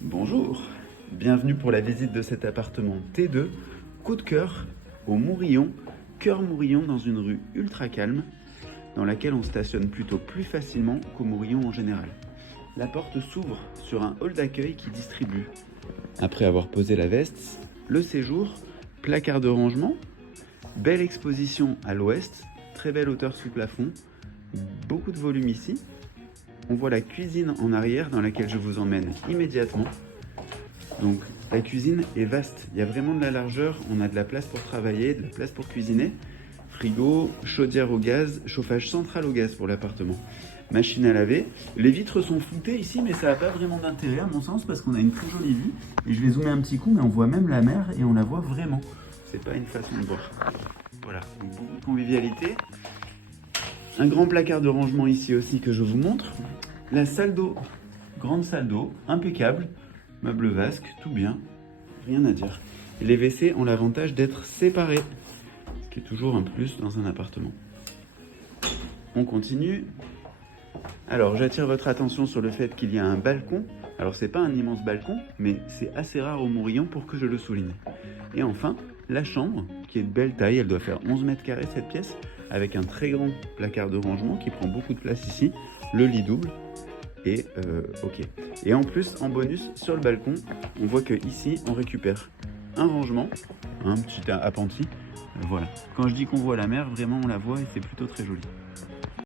Bonjour, bienvenue pour la visite de cet appartement T2, coup de cœur, au Mourillon, cœur Mourillon dans une rue ultra calme, dans laquelle on stationne plutôt plus facilement qu'au Mourillon en général. La porte s'ouvre sur un hall d'accueil qui distribue. Après avoir posé la veste, le séjour, placard de rangement, belle exposition à l'ouest, très belle hauteur sous plafond, beaucoup de volume ici. On voit la cuisine en arrière dans laquelle je vous emmène immédiatement. Donc la cuisine est vaste, il y a vraiment de la largeur, on a de la place pour travailler, de la place pour cuisiner. Frigo, chaudière au gaz, chauffage central au gaz pour l'appartement. Machine à laver. Les vitres sont floutées ici, mais ça n'a pas vraiment d'intérêt à mon sens parce qu'on a une très jolie vue. Et je vais zoomer un petit coup, mais on voit même la mer et on la voit vraiment. C'est pas une façon de voir. Voilà, donc beaucoup de convivialité. Un grand placard de rangement ici aussi que je vous montre. La salle d'eau, grande salle d'eau, impeccable. Meuble vasque, tout bien, rien à dire. Et les WC ont l'avantage d'être séparés, ce qui est toujours un plus dans un appartement. On continue. Alors j'attire votre attention sur le fait qu'il y a un balcon. Alors c'est pas un immense balcon, mais c'est assez rare au Mourillon pour que je le souligne. Et enfin, la chambre, qui est de belle taille, elle doit faire 11 mètres carrés cette pièce, avec un très grand placard de rangement qui prend beaucoup de place ici, le lit double. Et ok. Et en plus, en bonus, sur le balcon, on voit que ici, on récupère un rangement, un petit appentis. Voilà. Quand je dis qu'on voit la mer, vraiment on la voit et c'est plutôt très joli.